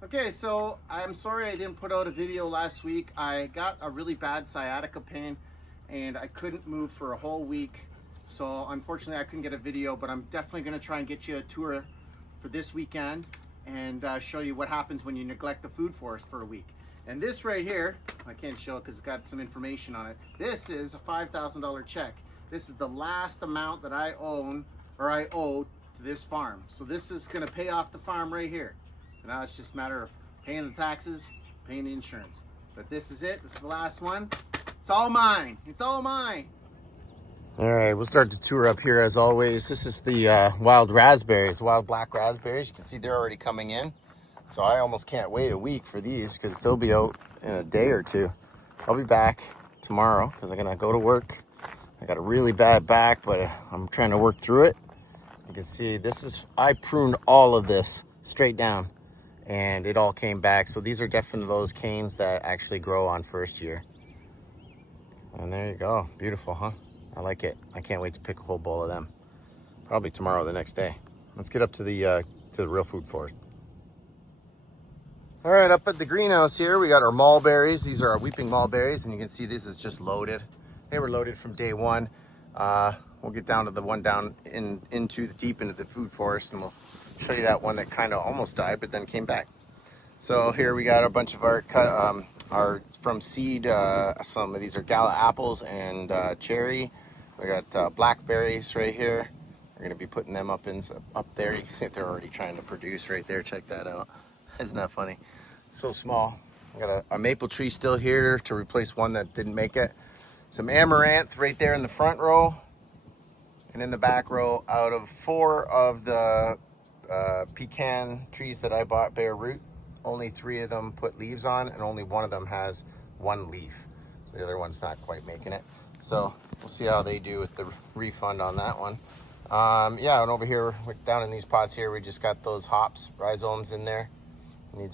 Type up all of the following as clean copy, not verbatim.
Okay, so I'm sorry I didn't put out a video last week. I got a really bad sciatica pain and I couldn't move for a whole week. So unfortunately I couldn't get a video, but I'm definitely gonna try and get you a tour for this weekend and show you what happens when you neglect the food forest for a week. And this right here, I can't show it because it's got some information on it. This is a $5,000 check. This is the last amount that I own or I owe to this farm. So this is gonna pay off the farm right here. So now it's just a matter of paying the taxes, paying the insurance. But this is it. This is the last one. It's all mine. It's all mine. All right, we'll start the tour up here as always. This is the wild raspberries, wild black raspberries. You can see they're already coming in. So I almost can't wait a week for these because they'll be out in a day or two. I'll be back tomorrow because I'm gonna go to work. I got a really bad back, but I'm trying to work through it. You can see I pruned all of this straight down and it all came back. So these are definitely those canes that actually grow on first year. And there you go, beautiful, huh? I like it. I can't wait to pick a whole bowl of them. Probably tomorrow, the next day. Let's get up to the real food forest. All right, up at the greenhouse here, we got our mulberries. These are our weeping mulberries, and you can see this is just loaded. They were loaded from day one. We'll get down to the one down deep into the food forest, and we'll show you that one that kind of almost died, but then came back. So here we got a bunch of our from seed. Some of these are gala apples and cherry. We got blackberries right here. We're gonna be putting them up there. You can see they're already trying to produce right there. Check that out. Isn't that funny? So small. I got a maple tree still here to replace one that didn't make it. Some amaranth right there in the front row. And in the back row, out of 4 of the pecan trees that I bought bare root, only 3 of them put leaves on, and only 1 of them has 1 leaf. So the other one's not quite making it. So we'll see how they do with the refund on that one. Yeah, and over here, down in these pots here, we just got those hops, rhizomes in there.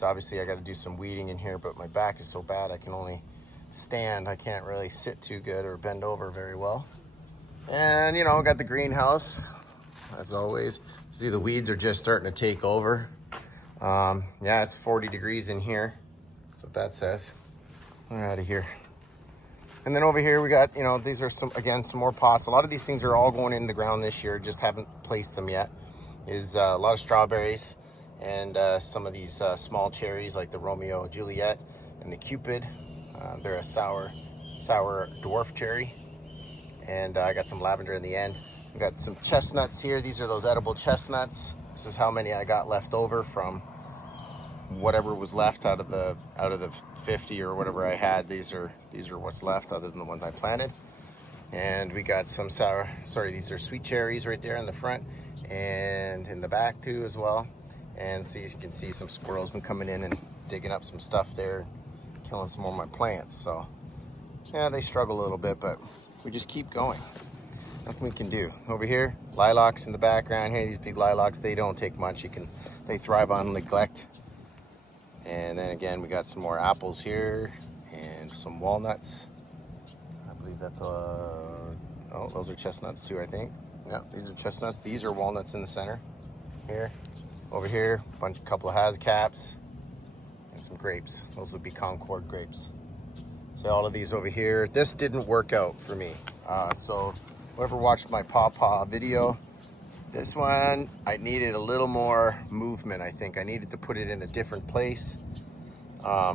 Obviously, I got to do some weeding in here, but my back is so bad I can only stand. I can't really sit too good or bend over very well. And, you know, got the greenhouse, as always. See, the weeds are just starting to take over. Yeah, it's 40 degrees in here. That's what that says. We're out of here. And then over here we got, you know, these are some more pots. A lot of these things are all going in the ground this year, just haven't placed them yet. Is a lot of strawberries and some of these small cherries like the Romeo Juliet and the Cupid. They're a sour dwarf cherry. And I got some lavender in the end. We got some chestnuts here. These are those edible chestnuts. This is how many I got left over from whatever was left out of the 50 or whatever I had. These are what's left other than the ones I planted. And we got some these are sweet cherries right there in the front and in the back too as well. And see, you can see some squirrels been coming in and digging up some stuff there, killing some more of my plants. So yeah, they struggle a little bit, but we just keep going. Nothing we can do. Over here, lilacs in the background here. These big lilacs, they don't take much. They thrive on neglect. And then again, we got some more apples here and some walnuts. I believe that's oh, those are chestnuts too, I think. Yeah, these are chestnuts. These are walnuts in the center here. Over here, a couple of Hazcaps and some grapes. Those would be Concord grapes. So all of these over here. This didn't work out for me. So whoever watched my pawpaw video, this one, I needed a little more movement, I think. I needed to put it in a different place. I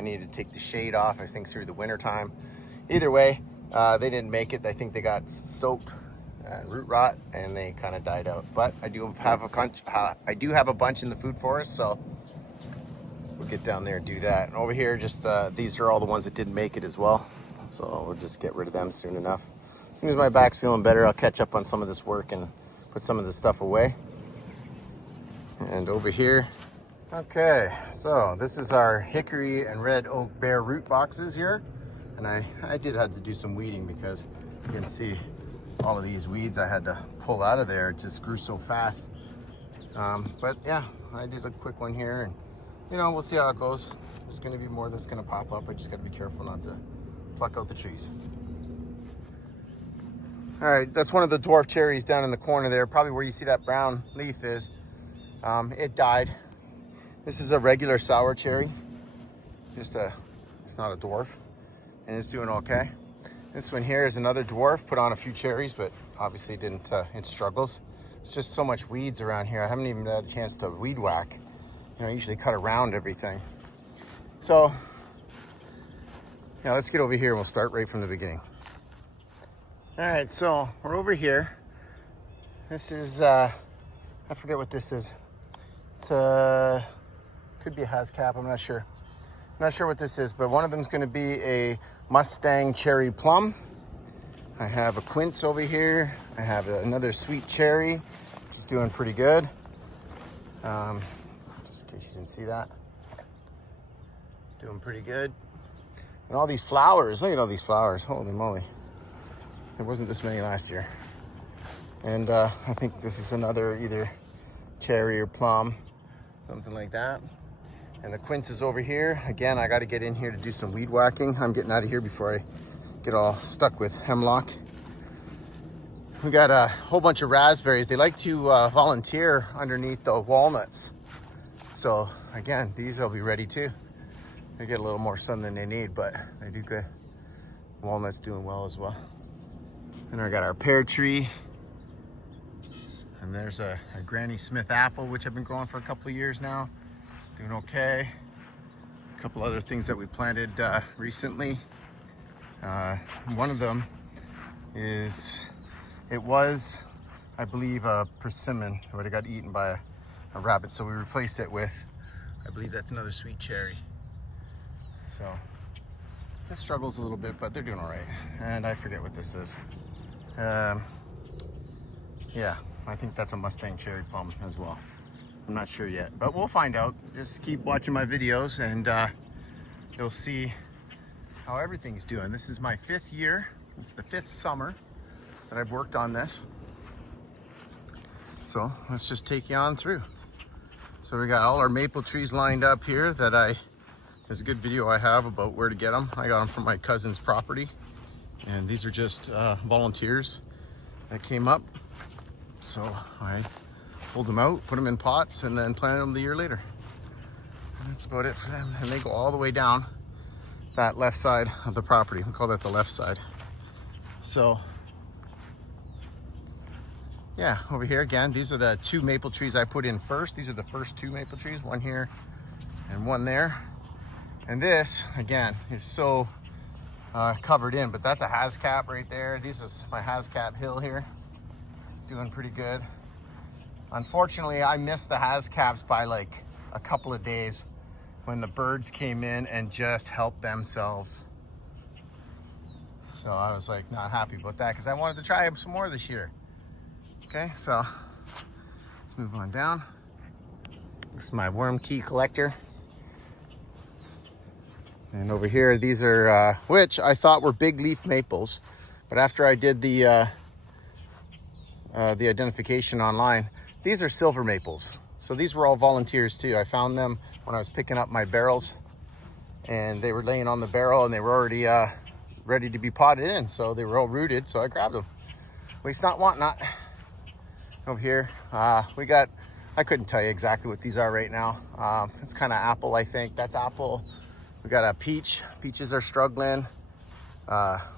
needed to take the shade off, I think, through the winter time. Either way, they didn't make it. I think they got soaked and root rot and they kind of died out. But I do have a bunch in the food forest, so we'll get down there and do that. And over here, just these are all the ones that didn't make it as well. So we'll just get rid of them soon enough. As soon as my back's feeling better, I'll catch up on some of this work and put some of this stuff away. And over here, okay, so this is our hickory and red oak bare root boxes here. And I did have to do some weeding because you can see all of these weeds I had to pull out of there. It just grew so fast. But yeah, I did a quick one here, and you know, we'll see how it goes. There's going to be more that's going to pop up. I just got to be careful not to pluck out the trees. All right, that's one of the dwarf cherries down in the corner there, probably where you see that brown leaf is. It died. This is a regular sour cherry. It's not a dwarf, and it's doing okay. This one here is another dwarf, put on a few cherries, but obviously didn't, it struggles. It's just so much weeds around here. I haven't even had a chance to weed whack. You know, I usually cut around everything. So, yeah, let's get over here and we'll start right from the beginning. All right, so we're over here. This is, I forget what this is. It's could be a Hascap, I'm not sure. I'm not sure what this is, but one of them is going to be a Mustang Cherry Plum. I have a quince over here. I have another sweet cherry, which is doing pretty good. Just in case you didn't see that. Doing pretty good. And all these flowers, look at all these flowers, holy moly. There wasn't this many last year. And I think this is another either cherry or plum, something like that. And the quince is over here. Again, I got to get in here to do some weed whacking. I'm getting out of here before I get all stuck with hemlock. We got a whole bunch of raspberries. They like to volunteer underneath the walnuts. So again, these will be ready too. They get a little more sun than they need, but they do good. Walnut's doing well as well. And I got our pear tree. And there's a Granny Smith apple, which I've been growing for a couple of years now. Doing okay. A couple other things that we planted recently. One of them is, it was, I believe, a persimmon, but it got eaten by a rabbit, so we replaced it with, I believe that's another sweet cherry. So this struggles a little bit, but they're doing all right. And I forget what this is. Yeah, I think that's a Mustang Cherry Plum as well. I'm not sure yet, but we'll find out. Just keep watching my videos and you'll see how everything's doing. This is my 5th year. It's the 5th summer that I've worked on this. So let's just take you on through. So we got all our maple trees lined up here that there's a good video I have about where to get them. I got them from my cousin's property. And these are just volunteers that came up. So I pulled them out, put them in pots, and then planted them the year later. And that's about it for them. And they go all the way down that left side of the property. We call that the left side. So, yeah, over here again, these are the 2 maple trees I put in first. These are the first 2 maple trees, one here and one there. And this, again, is so covered in, but that's a Hascap right there. This is my Hascap hill here. Doing pretty good. Unfortunately, I missed the Hascaps by like a couple of days when the birds came in and just helped themselves. So I was like not happy about that because I wanted to try some more this year. Okay, so let's move on down. This is my worm key collector. And over here, these are, which I thought were big leaf maples. But after I did the identification online, these are silver maples. So these were all volunteers too. I found them when I was picking up my barrels and they were laying on the barrel and they were already ready to be potted in. So they were all rooted, so I grabbed them. Waste not, want not. Over here, we got, I couldn't tell you exactly what these are right now. It's kind of apple, I think. That's apple. We got a peach. Peaches are struggling.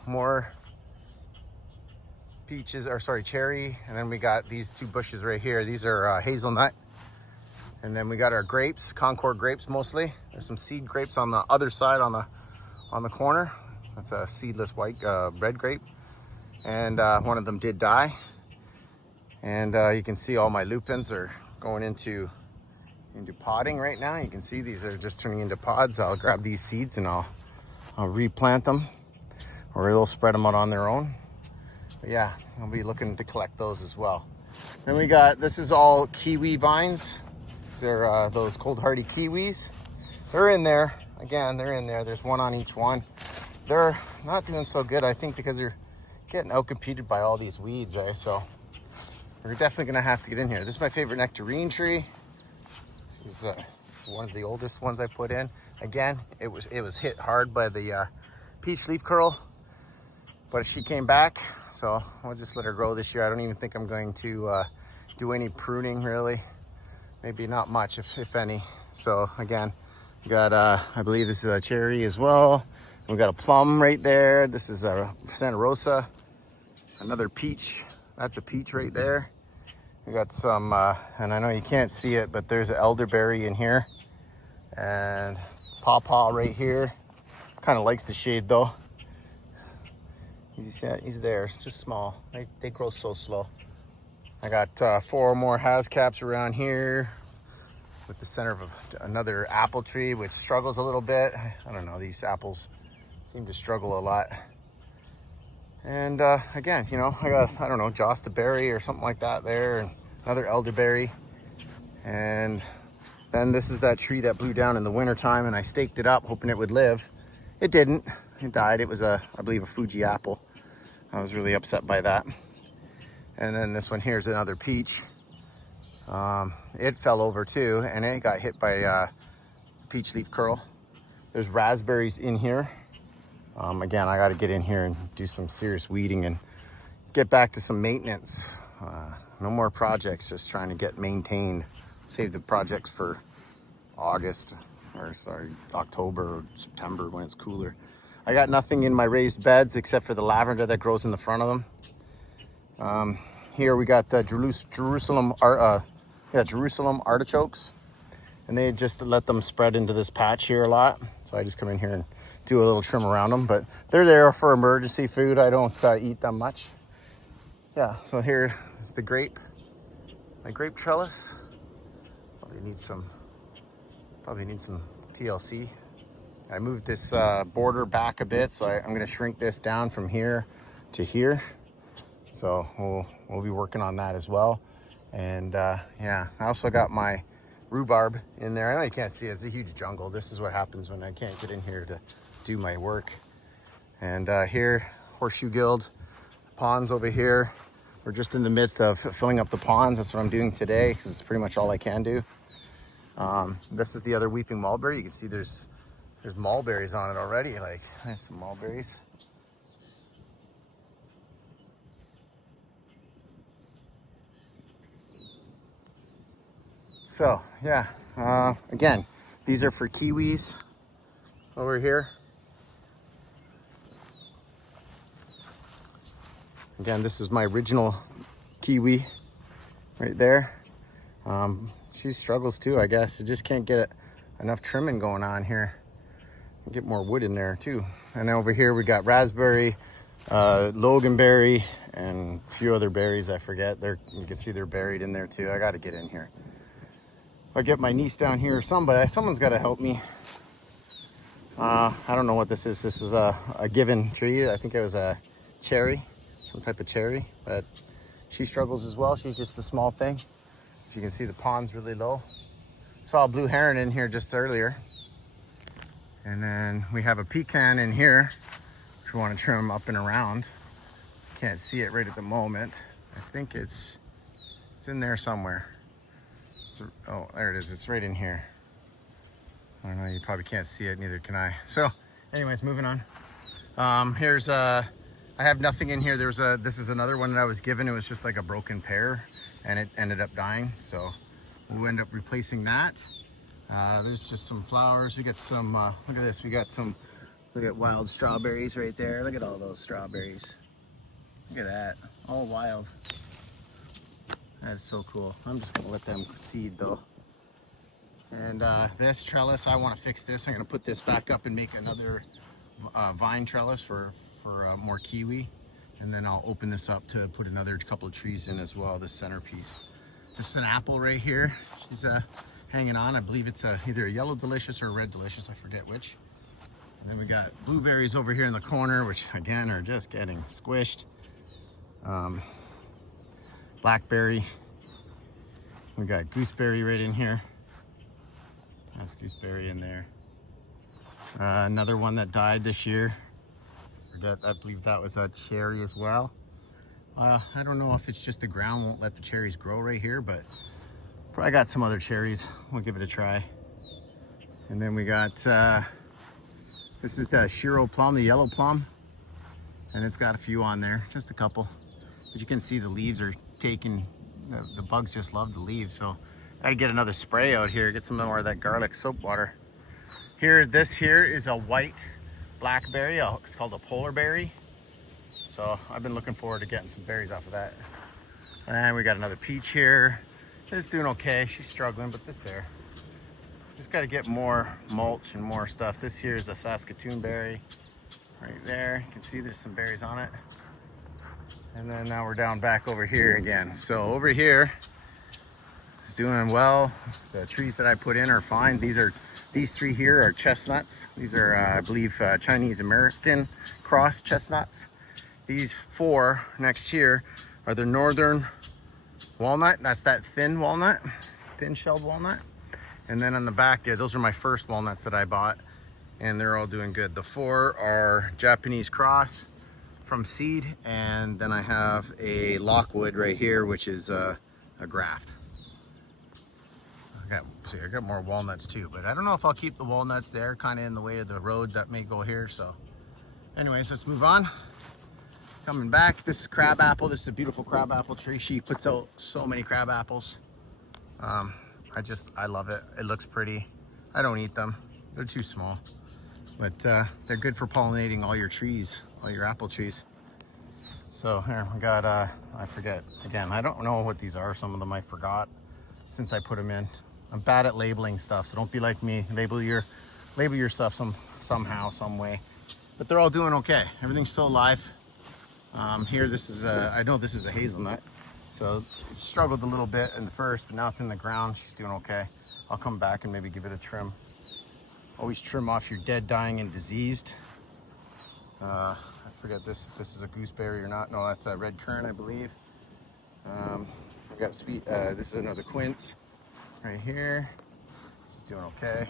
More peaches, or sorry, cherry. And then we got these 2 bushes right here. These are hazelnut. And then we got our grapes, Concord grapes mostly. There's some seed grapes on the other side on the corner. That's a seedless white red grape. And one of them did die. And you can see all my lupins are going into potting right now. You can see these are just turning into pods. I'll grab these seeds and I'll replant them, or they'll spread them out on their own. But yeah, I'll be looking to collect those as well. Then we got, this is all kiwi vines. These are those cold hardy kiwis. They're in there. Again, they're in there. There's one on each one. They're not doing so good, I think, because they're getting outcompeted by all these weeds, so we're definitely gonna have to get in here. This is my favorite nectarine tree. This is one of the oldest ones I put in. Again, it was hit hard by the peach leaf curl, but she came back, so I'll just let her grow this year. I don't even think I'm going to do any pruning really. Maybe not much, if any. So again, we got, I believe this is a cherry as well. We got a plum right there. This is a Santa Rosa, another peach. That's a peach right there. We got some, and I know you can't see it, but there's an elderberry in here. And pawpaw right here. Kind of likes the shade though. He's there, just small. They grow so slow. I got 4 more hascaps around here with the center of another apple tree, which struggles a little bit. I don't know, these apples seem to struggle a lot. And again, you know, I got, I don't know, Josta berry or something like that there, and another elderberry. And then this is that tree that blew down in the wintertime, and I staked it up hoping it would live. It didn't, it died. It was a, I believe, a Fuji apple. I was really upset by that. And then this one here is another peach. It fell over too, and it got hit by peach leaf curl. There's raspberries in here. Again, I got to get in here and do some serious weeding and get back to some maintenance. No more projects, just trying to get maintained. Save the projects for August, or sorry, October or September when it's cooler. I got nothing in my raised beds except for the lavender that grows in the front of them. Here we got the Jerusalem artichokes, and they just let them spread into this patch here a lot. So I just come in here and do a little trim around them, but they're there for emergency food. I don't eat them much. Yeah, so here is the grape, my grape trellis. Probably need some TLC. I moved this border back a bit, so I'm gonna shrink this down from here to here. So we'll be working on that as well. And yeah, I also got my rhubarb in there. I know you can't see it, it's a huge jungle. This is what happens when I can't get in here to do my work. And here, horseshoe guild ponds over here. We're just in the midst of filling up the ponds. That's what I'm doing today, because it's pretty much all I can do. This is the other weeping mulberry. You can see there's mulberries on it already. Like, there's some mulberries. So yeah, again, these are for kiwis over here. Again, this is my original kiwi right there. She struggles too, I guess. You just can't get enough trimming going on here. Get more wood in there too. And over here we got raspberry, loganberry, and a few other berries I forget. You can see they're buried in there too. I got to get in here. I'll get my niece down here or someone's got to help me. I don't know what this is. This is a given tree. I think it was a cherry, some type of cherry, but she struggles as well. She's just a small thing. As you can see, the pond's really low. Saw a blue heron in here just earlier. And then we have a pecan in here, if you want to trim up and around. Can't see it right at the moment. I think it's in there somewhere. Oh, there it is. It's right in here. I don't know, you probably can't see it, neither can I. So anyways, moving on. I have nothing in here. This is another one that I was given. It was just like a broken pear, and it ended up dying. So we'll end up replacing that. There's just some flowers. We got some, look at this. Look at wild strawberries right there. Look at all those strawberries. Look at that, all wild. That's so cool. I'm just gonna let them seed though. And this trellis, I want to fix this. I'm gonna put this back up and make another vine trellis for more kiwi. And then I'll open this up to put another couple of trees in as well, this centerpiece. This is an apple right here. She's hanging on. I believe it's either a yellow delicious or a red delicious, I forget which. And then we got blueberries over here in the corner, which again are just getting squished. Blackberry. We got gooseberry right in here. That's gooseberry in there. Another one that died this year. I believe that was a cherry as well. I don't know if it's just the ground won't let the cherries grow right here, but probably got some other cherries. We'll give it a try. And then we got, this is the Shiro plum, the yellow plum. And it's got a few on there, just a couple. But you can see the leaves are taking, the bugs just love the leaves. So Gotta get another spray out here, get some more of that garlic soap water. Here, this here is a white blackberry. It's called a polar berry. So I've been looking forward to getting some berries off of that. And we got another peach here. It's doing okay. She's struggling, but this there. Just got to get more mulch and more stuff. This here is a Saskatoon berry right there. You can see there's some berries on it. And then now we're down back over here again. So over here is doing well. The trees that I put in are fine. These three here are chestnuts. These are, I believe, Chinese American cross chestnuts. These four next here are the northern walnut. That's that thin walnut, thin shelled walnut. And then on the back there, those are my first walnuts that I bought, and they're all doing good. The four are Japanese cross from seed, and then I have a Lockwood right here, which is a graft. I got more walnuts too, but I don't know if I'll keep the walnuts there, kind of in the way of the road that may go here. So anyways, let's move on. Coming back, this is crab apple. This is a beautiful crab apple tree. She puts out so many crab apples. I love it. It looks pretty. I don't eat them. They're too small, but they're good for pollinating all your trees, all your apple trees. So here we got, I forget, again, I don't know what these are. Some of them I forgot since I put them in. I'm bad at labeling stuff, so don't be like me. Label your stuff somehow, some way. But they're all doing okay. Everything's still alive. Here, this is I know this is a hazelnut. So it struggled a little bit in the first, but now it's in the ground. She's doing okay. I'll come back and maybe give it a trim. Always trim off your dead, dying, and diseased. I forget this, if this is a gooseberry or not. No, that's a red currant, I believe. We got sweet, this is another quince right here. She's doing okay.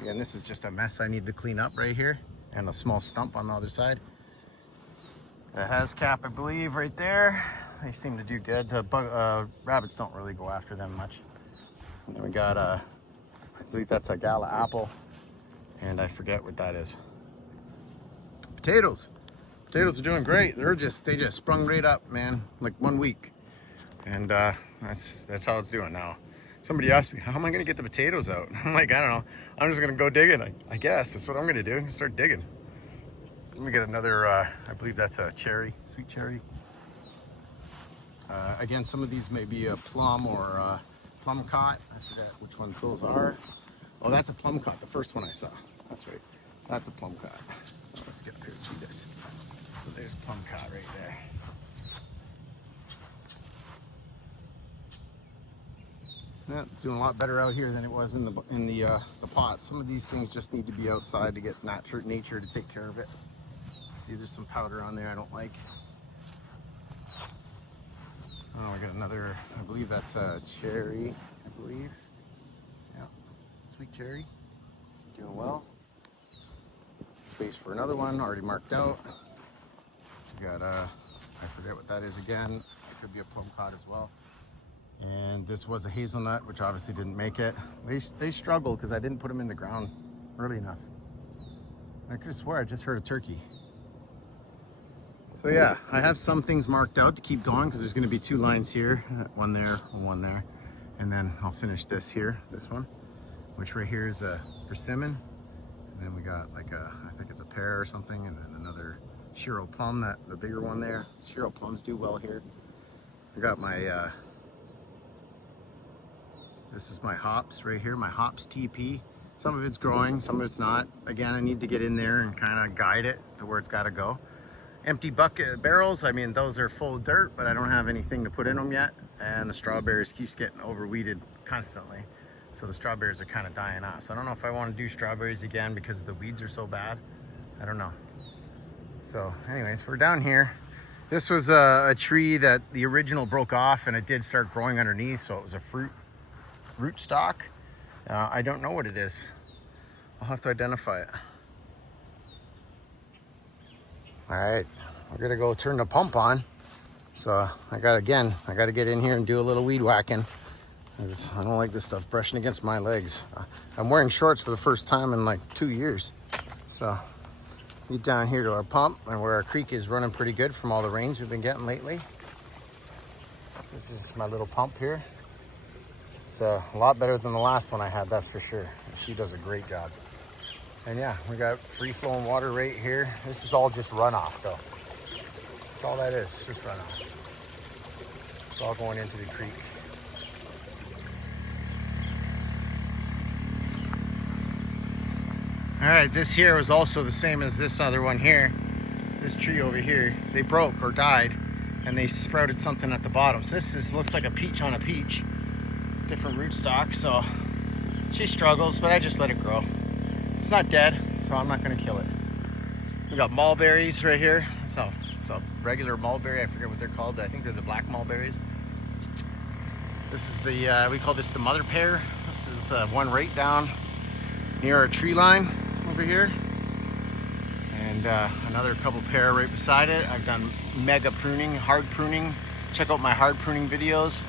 Again, this is just a mess I need to clean up right here, and a small stump on the other side. It has cap, I believe, right there. They seem to do good. Rabbits don't really go after them much. And then we got, I believe that's a gala apple, and I forget what that is. Potatoes. Potatoes are doing great. They just sprung right up, man, like 1 week. And that's how it's doing now. Somebody asked me, how am I gonna get the potatoes out? I'm like, I don't know. I'm just gonna go digging. I guess that's what I'm gonna do. Start digging. Let me get another, I believe that's a cherry, sweet cherry. Again, some of these may be a plum or a plum cot. I forget which ones those are. Oh, that's a plum cot, the first one I saw. That's right. That's a plum cot. Oh, let's get up here and see this. So there's a plum cot right there. Yeah, it's doing a lot better out here than it was in the pots. Some of these things just need to be outside to get nature to take care of it. See, there's some powder on there I don't like. Oh, we got another, I believe that's a cherry, I believe. Yeah, sweet cherry, doing well. Space for another one, already marked out. We got, I forget what that is again. It could be a plum cod as well. And this was a hazelnut, which obviously didn't make it. They struggled because I didn't put them in the ground early enough. I could swear I just heard a turkey. So yeah, I have some things marked out to keep going because there's going to be 2 lines here, one there and one there. And then I'll finish this here, this one, which right here is a persimmon. And then we got like I think it's a pear or something, and then another Shiro plum, the bigger one there. Shiro plums do well here. I got my, this is my hops right here, my hops TP. Some of it's growing, some of it's not. Again, I need to get in there and kind of guide it to where it's got to go. Empty bucket barrels, I mean, those are full of dirt, but I don't have anything to put in them yet. And the strawberries keeps getting overweeded constantly. So the strawberries are kind of dying off. So I don't know if I want to do strawberries again because the weeds are so bad. I don't know. So anyways, we're down here. This was a tree that the original broke off and it did start growing underneath. So it was a root stock. I don't know what it is. I'll have to identify it. All right, we're gonna go turn the pump on. So I gotta get in here and do a little weed whacking. I don't like this stuff brushing against my legs. I'm wearing shorts for the first time in like 2 years. So get down here to our pump and where our creek is running pretty good from all the rains we've been getting lately. This is my little pump here. It's a lot better than the last one I had, that's for sure. She does a great job. And yeah, we got free flowing water right here. This is all just runoff though. That's all that is, just runoff. It's all going into the creek. All right, this here was also the same as this other one here. This tree over here, they broke or died, and they sprouted something at the bottom. So looks like a peach on a peach. Different rootstock, so she struggles, but I just let it grow. It's not dead, so I'm not gonna kill it. We got mulberries right here. So regular mulberry, I forget what they're called. I think they're the black mulberries. This is the, we call this the mother pear. This is the one right down near our tree line over here. And another couple pear right beside it. I've done mega pruning, hard pruning. Check out my hard pruning videos.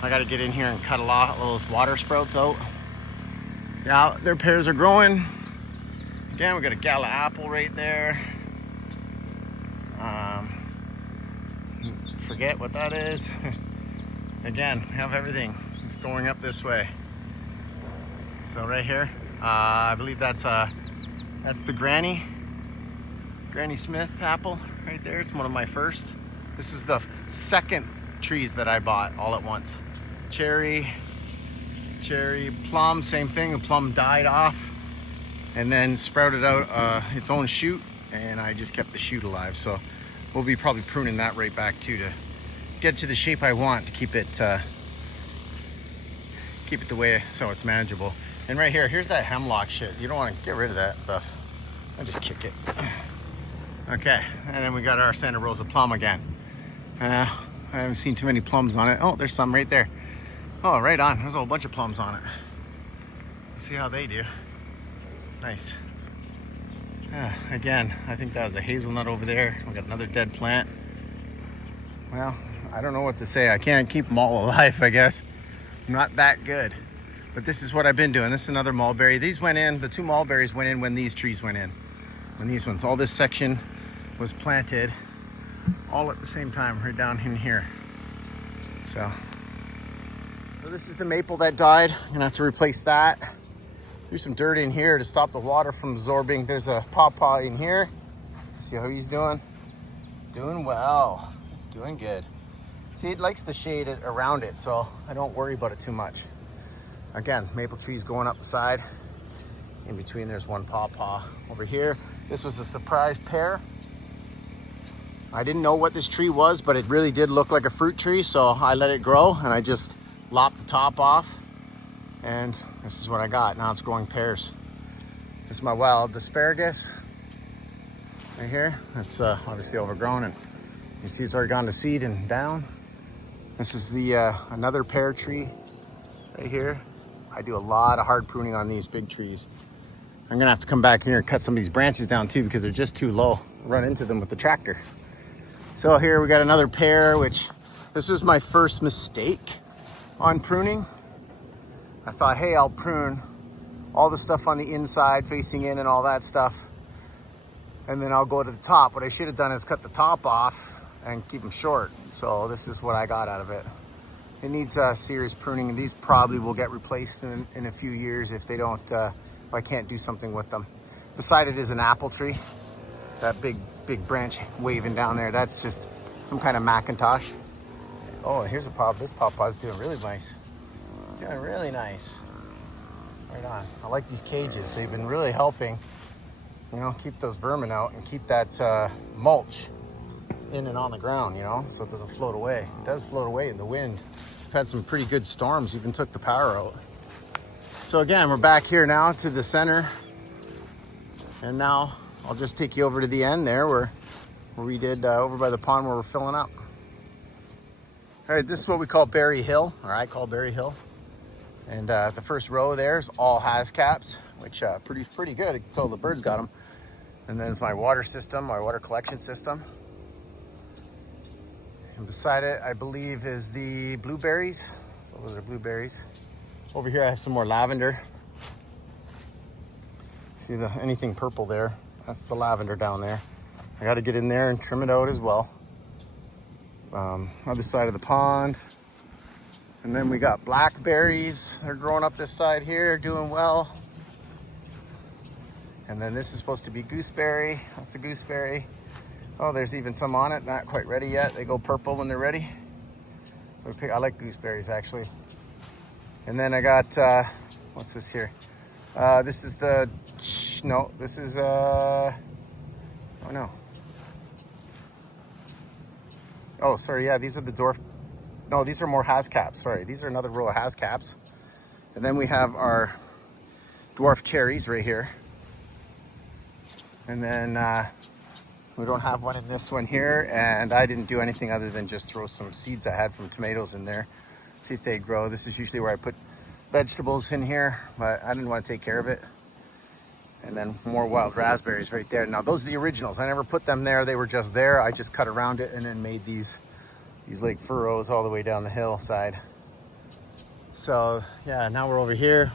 I gotta get in here and cut a lot of those water sprouts out. Yeah, their pears are growing. Again, we got a gala apple right there. Forget what that is. Again, we have everything going up this way. So right here, I believe that's the Granny Smith apple right there. It's one of my first. This is the second trees that I bought all at once. Cherry, plum, same thing. The plum died off and then sprouted out its own shoot, and I just kept the shoot alive. So we'll be probably pruning that right back too to get to the shape I want to keep it the way so it's manageable. And right here, here's that hemlock shit. You don't want to get rid of that stuff. I just kick it. Okay, and then we got our Santa Rosa plum again. I haven't seen too many plums on it. Oh, there's some right there. Oh, right on. There's a whole bunch of plums on it. Let's see how they do. Nice. Again, I think that was a hazelnut over there. We got another dead plant. Well, I don't know what to say. I can't keep them all alive, I guess. I'm not that good. But this is what I've been doing. This is another mulberry. These went in, the two mulberries went in when these trees went in. When these ones, all this section was planted all at the same time, right down in here. So this is the maple that died. I'm gonna have to replace that. Do some dirt in here to stop the water from absorbing. There's a pawpaw in here. See how he's doing? Doing well. He's doing good. See, it likes the shade around it, so I don't worry about it too much. Again, maple trees going up the side. In between, there's one pawpaw over here. This was a surprise pear. I didn't know what this tree was, but it really did look like a fruit tree, so I let it grow and I just lopped the top off, and this is what I got. Now it's growing pears. This is my wild asparagus right here. It's obviously overgrown, and you see it's already gone to seed and down. This is the another pear tree right here. I do a lot of hard pruning on these big trees. I'm gonna have to come back here and cut some of these branches down too, because they're just too low. Run into them with the tractor. So here we got another pear, which this was my first mistake on pruning. I thought, hey, I'll prune all the stuff on the inside facing in and all that stuff, and then I'll go to the top. What I should have done is cut the top off and keep them short. So this is what I got out of it. It needs serious pruning, and these probably will get replaced in a few years if they don't, if I can't do something with them. Beside it is an apple tree. That big branch waving down there, that's just some kind of Macintosh. Oh, here's a pawpaw. This pawpaw's doing really nice. It's doing really nice. Right on. I like these cages. They've been really helping, you know, keep those vermin out and keep that mulch in and on the ground, you know, so it doesn't float away. It does float away in the wind. We've had some pretty good storms, even took the power out. So again, we're back here now to the center, and now I'll just take you over to the end there where we did over by the pond where we're filling up. All right, this is what we call Berry Hill, or I call Berry Hill. And the first row there is all has caps, which pretty good until the birds got them. And then my water system, my water collection system. And beside it, I believe, is the blueberries. So those are blueberries. Over here, I have some more lavender. See anything purple there? That's the lavender down there. I got to get in there and trim it out as well. Other side of the pond. And then we got blackberries. They're growing up this side here, doing well. And then this is supposed to be gooseberry. That's a gooseberry. Oh, there's even some on it, not quite ready yet. They go purple when they're ready. So I like gooseberries actually. And then I got, what's this here? This is the, no, this is, oh no. Oh, sorry, yeah, these are the dwarf, no, these are more hascaps, sorry. These are another row of hascaps. And then we have our dwarf cherries right here. And then we don't have one in this one here, and I didn't do anything other than just throw some seeds I had from tomatoes in there, see if they grow. This is usually where I put vegetables in here, but I didn't want to take care of it. And then more wild raspberries right there. Now those are the originals. I never put them there. They were just there. I just cut around it and then made these like furrows all the way down the hillside. So yeah, now we're over here.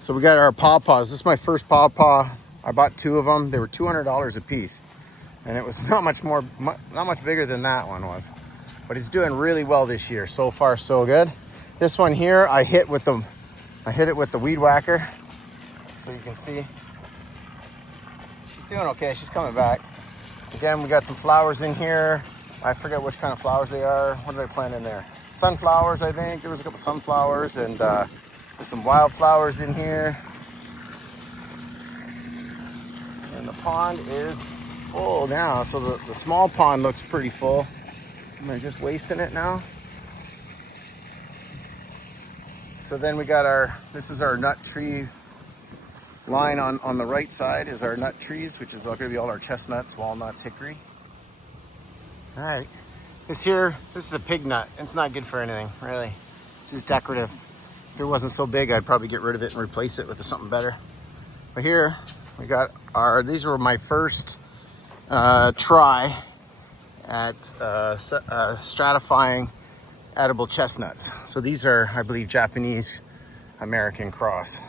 So we got our pawpaws. This is my first pawpaw. I bought 2 of them. They were $200 a piece. And it was not much bigger than that one was. But it's doing really well this year. So far, so good. This one here, I hit it with the weed whacker. So you can see. She's doing okay. She's coming back. Again, we got some flowers in here. I forget which kind of flowers they are. What did I plant in there? Sunflowers, I think. There was a couple sunflowers, and there's some wildflowers in here. And the pond is full now. So the small pond looks pretty full. Am I just wasting it now? So then we got this is our nut tree line on the right side is our nut trees, which is going to be all our chestnuts, walnuts, hickory. All right, this is a pig nut. It's not good for anything, really. It's just decorative. If it wasn't so big, I'd probably get rid of it and replace it with something better. But here we got these were my first try at stratifying edible chestnuts. So these are, I believe, Japanese American cross.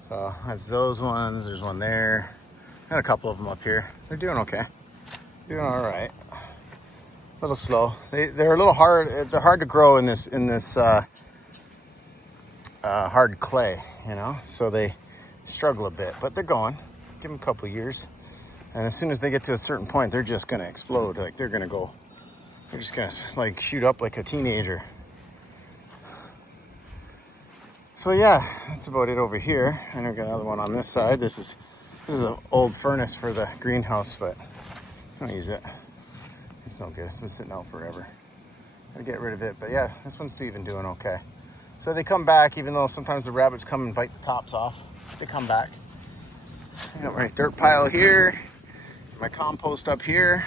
So that's those ones. There's one there. Got a couple of them up here. They're doing okay. Doing all right. A little slow. They're a little hard. They're hard to grow in this hard clay, you know. So they struggle a bit, but they're going. Give them a couple years, and as soon as they get to a certain point, they're just gonna explode. Like they're just gonna like shoot up like a teenager. So yeah, that's about it over here. And I've got another one on this side. This is an old furnace for the greenhouse, but I don't use it. It's no good. It's been sitting out forever. Gotta get rid of it. But yeah, this one's still even doing okay. So they come back, even though sometimes the rabbits come and bite the tops off. They come back. I got my dirt pile here. My compost up here.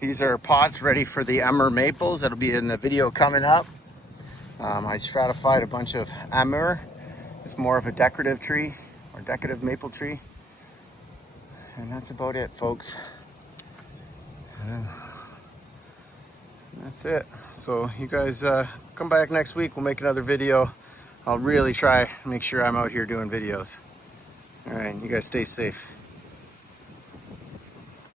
These are pots ready for the Amur maples. That'll be in the video coming up. I stratified a bunch of Amur. It's more of a decorative tree or decorative maple tree. And that's about it, folks. And that's it. So you guys come back next week. We'll make another video. I'll really try to make sure I'm out here doing videos. All right, you guys stay safe.